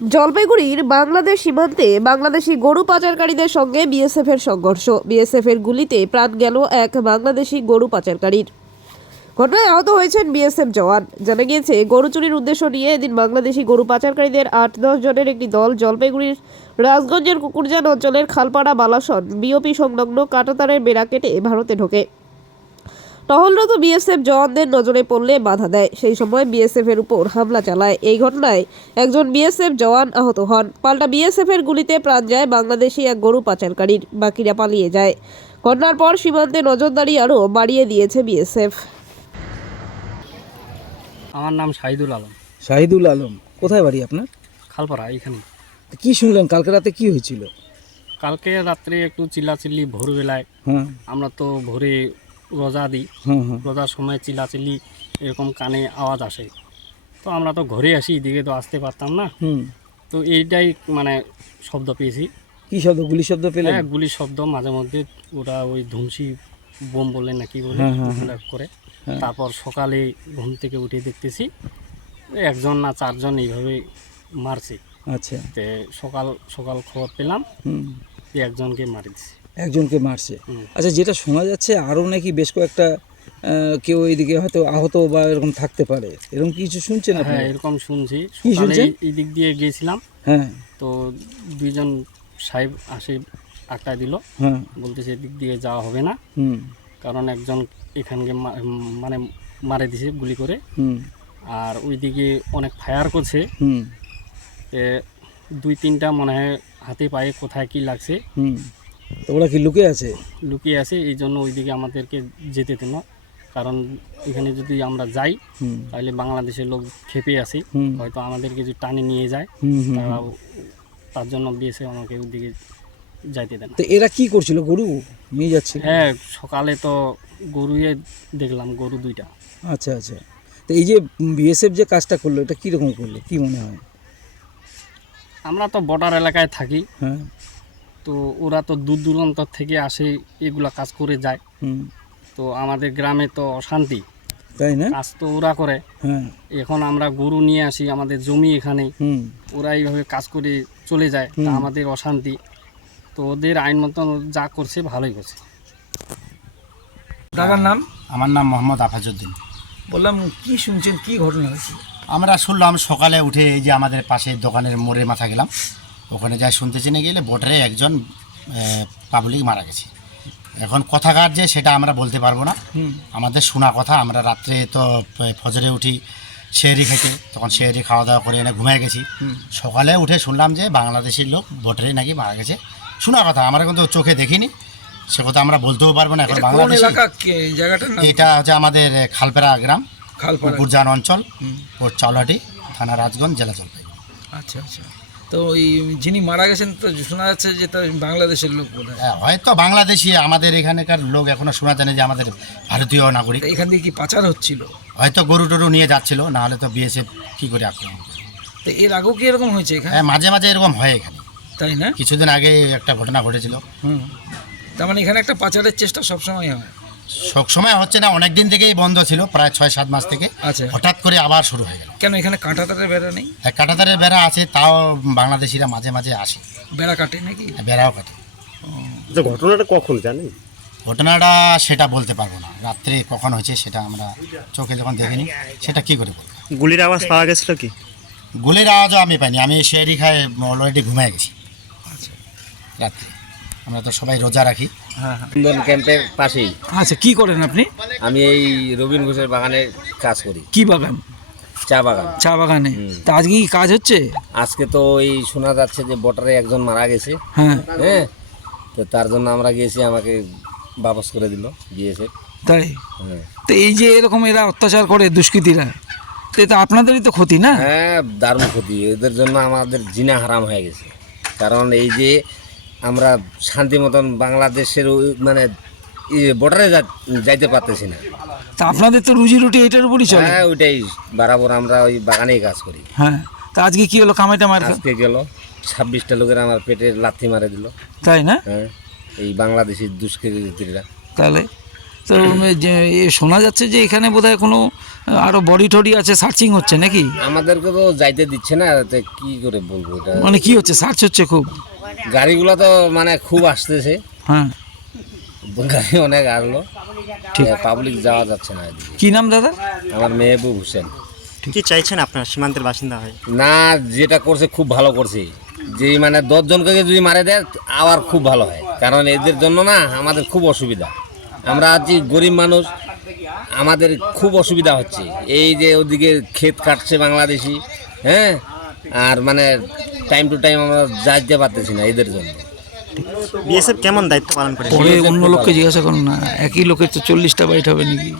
জলপাইগুড়ির বাংলাদেশ সীমান্তে বাংলাদেশি গরু পাচারকারীদের সঙ্গে বিএসএফের সংঘর্ষ। বিএসএফের গুলিতে প্রাণ গেল এক বাংলাদেশি গরু পাচারকারীর। ঘটনায় আহত হয়েছেন বিএসএফ জওয়ান। জানা গিয়েছে, গরু চুরির উদ্দেশ্য নিয়ে এদিন বাংলাদেশি গরু পাচারকারীদের ৮-১০ জনের একটি দল জলপাইগুড়ির রাজগঞ্জের কুকুরজান অঞ্চলের খালপাড়া বালাসন বিওপি সংলগ্ন কাঁটাতারের বেড়া কেটে ভারতে ঢোকে। টহলরত বিএসএফ জওয়ানদের নজরে পড়লে বাধা দেয়। সেই সময় বিএসএফ এর উপর হামলা চালায়। এই ঘটনায় একজন বিএসএফ জওয়ান আহত হন। পাল্টা বিএসএফ এর গুলিতে প্রাণ যায় বাংলাদেশি এক গরু পাচারকারীর। বাকিরা পালিয়ে যায়। ঘটনার পর সীমান্তে নজরদারি আরও বাড়িয়ে দিয়েছে বিএসএফ। আমার নাম শাহিদুল আলম। শাহিদুল আলম, কোথায় বাড়ি আপনার? খালপাড়া এখানে। কি শুনলেন কালকে রাতে কি হয়েছিল? কালকে রাত্রে একটু চিল্লাচিল্লি ভোরবেলায়। হ্যাঁ আমরা তো ভোরে রোজা দিই, হ্যাঁ হ্যাঁ রোজার সময় চিল্লাচিল্লি এরকম কানে আওয়াজ আসে। তো আমরা তো ঘরে আসি, এদিকে তো আসতে পারতাম না। তো এইটাই মানে শব্দ পেয়েছি। কি শব্দ? গুলি শব্দ পেলেন? হ্যাঁ, গুলির শব্দ। মাঝে মধ্যে ওরা ওই ধুমসি বোম বলে না কি বলে হ্যাঁ, হ্যাঁ, ওগুলা করে। হ্যাঁ। তারপর সকালে ঘুম থেকে উঠে দেখতেছি একজন না চারজন এইভাবে মারছে। আচ্ছা। তে সকাল সকাল খবর পেলাম হুম, যে একজনকে মারি দিছে। একজনকে মারছে। হুম। আচ্ছা, যেটা শোনা যাচ্ছে আরও নাকি বেশ কয়েকটা কেউ এইদিকে হয়তো আহত বা এরকম থাকতে পারে, এরকম কিছু শুনছেন আপনি? হ্যাঁ, এরকম শুনছি। কি সকালে শুনছেন? এই দিক দিয়ে গিয়েছিলাম, হ্যাঁ তো দুইজন সাহেব আসে আটকায় দিল, হ্যাঁ বলতেছে এদিক দিয়ে যাওয়া হবে না, হুম কারণ একজন এখানকে মানে মারে দিছে গুলি করে। হুম আর ওইদিকে অনেক ফায়ার করছে। হুম এ 2-3টা মনে হয় হাতে পায়ে কোথায় কি লাগছে, হুম তো ওরা কি লুকিয়ে আছে? লুকিয়ে আছে। এই জন্য ওইদিকে আমাদেরকে যেতে দেন না, কারণ এখানে যদি আমরা যাই হুম তাহলে বাংলাদেশের লোক খেপে আসি, হুম হয়তো আমাদেরকে যদি টানে নিয়ে যায়। হুম হুম তারা হুম। তার জন্য বিএসএফ আমাকে ওইদিকে যাইতে দেন না। তো এরা কি করছিল? গরু নিয়ে যাচ্ছিল? হ্যাঁ, সকালে তো গরুয়ে দেখলাম, গরু 2টা। আচ্ছা আচ্ছা। তো এই যে বিএসএফ যে কাজটা করলো, এটা কীরকম করলো, কি মনে হয়? আমরা তো বর্ডার এলাকায় থাকি, হ্যাঁ তো ওরা তো দূর দূরান্ত থেকে আসে, এগুলা কাজ করে যায়। হুম তো আমাদের গ্রামে তো অশান্তি, তাই না? কাজ তো ওরা করে। হ্যাঁ এখন আমরা গরু নিয়ে আসি, আমাদের জমি এখানে, হুম ওরা এইভাবে কাজ করে চলে যায়, তা হুম। আমাদের অশান্তি। তো ওদের আইন মতন যা করছে ভালোই করছে। দাদার নাম? আমার নাম মোহাম্মদ আফাজউদ্দিন। বললাম, কি শুনছেন, কি ঘটনা হয়েছে? আমরা শুনলাম সকালে উঠে এই যে আমাদের পাশে দোকানের মোড়ে মাথা গেলাম, ওখানে যাই শুনতে চেনে গেলে বোটারে একজন পাবলিক মারা গেছে। এখন কথাকার যে সেটা আমরা বলতে পারবো না, আমাদের শোনা কথা। আমরা রাত্রে তো ফজরে উঠি শেহরি খাইতে, তখন শেহরি খাওয়া দাওয়া করে এনে ঘুমিয়ে গেছি। সকালে উঠে শুনলাম যে বাংলাদেশের লোক বোটারে নাকি মারা গেছে। শোনা কথা, আমরা কিন্তু চোখে দেখিনি, সে কথা আমরা বলতেও পারবো না। এখন বাংলাদেশ এটা হচ্ছে আমাদের খালপাড়া গ্রাম, কুকুরজান অঞ্চল, পোস্ট চাউলাটি, থানা রাজগঞ্জ, জেলা জলপাইগুড়ি। আচ্ছা আচ্ছা। তো ওই যিনি মারা গেছেন তো শোনা যাচ্ছে যে তার বাংলাদেশের লোক বলে। হ্যাঁ, হয়তো বাংলাদেশি, আমাদের এখানকার লোক এখনো শোনা জানে যে আমাদের ভারতীয় নাগরিক। এখান থেকে কি পাচার হচ্ছিল? হয়তো গরু টরু নিয়ে যাচ্ছিল, না হলে তো বিএসএফ কী করে আক্রমণ করবে। তো এর আগেও কি এরকম হয়েছে এখানে? হ্যাঁ, মাঝে মাঝে এরকম হয় এখানে। তাই না? কিছুদিন আগে একটা ঘটনা ঘটেছিল। হুম। তার মানে এখানে একটা পাচারের চেষ্টা সবসময় হয়? সবসময় হচ্ছে না, অনেক দিন থেকেই বন্ধ ছিল, প্রায় 6-7 মাস থেকে। আচ্ছা। হঠাৎ করে আবার শুরু হয়ে গেল। কেন এখানে কাঁটাতারের বেড়া নেই? কাঁটাতারের বেড়া আছে, তাও বাংলাদেশিরা মাঝে মাঝে আসে, বেড়া কাটে নাকি? বেড়াও কাটে। ঘটনাটা কখন জানেন? ঘটনাটা সেটা বলতে পারবো না, রাত্রে কখন হয়েছে সেটা আমরা চোখে যখন দেখিনি, সেটা কি করে বলবো। গুলির আওয়াজ পাওয়া গেছিল কি? গুলির আওয়াজও আমি পাইনি, আমি শেয়ারি খায় অলরেডি ঘুমিয়ে গেছি আচ্ছা রাত্রে। আমরা তো সবাই রোজা রাখি। হ্যাঁ হ্যাঁ। বন্ধন ক্যাম্পের পাশেই। আচ্ছা, কি করেন আপনি? আমি এই রবীন ঘোষের বাগানে কাজ করি, কি বাগান? চা বাগান। চা বাগানে। তা আজকে কি কাজ হচ্ছে? আজকে তো ওই শোনা যাচ্ছে যে বর্ডারে একজন মারা গেছে। হ্যাঁ। হ্যাঁ, তো তার জন্য আমরা গিয়েছি, আমাকে বাপস করে দিল বিএসএফ। তাই? হ্যাঁ তো এই যে এরকম এরা অত্যাচার করে দুষ্কৃতীরা, তো এটা আপনাদেরই তো ক্ষতি না? হ্যাঁ, দারুণ ক্ষতি। এদের জন্য আমাদের জিনা হারাম হয়ে গেছে, কারণ এই যে আমরা শান্তি মতন বাংলাদেশের মানে বর্ডারে যাইতে পারতেছি না। তা আপনাদের তো রুজি রুটি এটার উপরই চলে। হ্যাঁ, ওইটাই বরাবর আমরা ওই বাগানেই কাজ করি। হ্যাঁ। তা আজকে কি হলো, কামাইটা মার? আজকে গেল 26টা লোকের আমার পেটে লাথি মারে দিল। তাই না? হ্যাঁ, এই বাংলাদেশি দুষ্কৃতীরা। তাহলে তো যে শোনা যাচ্ছে যে এখানে বোধহয় কোনো আরো বডি টডি আছে, সার্চিং হচ্ছে নাকি? আমাদেরকে তো যাইতে দিচ্ছে না, তো কি করে বলবো এটা। মানে কি হচ্ছে, সার্চ হচ্ছে খুব? গাড়িগুলো তো মানে খুব আসতেছে, হ্যাঁ, গাড়ি অনেক আসলো, পাবলিক যাওয়া যাচ্ছে না এদিকে। কি নাম দাদা? আমার মেহবুব হোসেন। কি চাইছেন আপনার সীমান্তের বাসিন্দা হয়ে? না, যেটা করছে খুব ভালো করছে, যে মানে 10 জনকে যদি মারে দেয় আবার খুব ভালো হয়, কারণ এদের জন্য না আমাদের খুব অসুবিধা। আমরা আজ গরিব মানুষ, আমাদের খুব অসুবিধা হচ্ছে। এই যে ওদিকে ক্ষেত কাটছে বাংলাদেশি, হ্যাঁ, আর মানে টাইম টু টাইম আমরা যাইতে পারতেছি না এদের জন্য। বিএসএফ কেমন দায়িত্ব পালন করে? পরে অন্য লোককে জিজ্ঞাসা করুন না, একই লোকের তো 40টা বাইট হবে নাকি?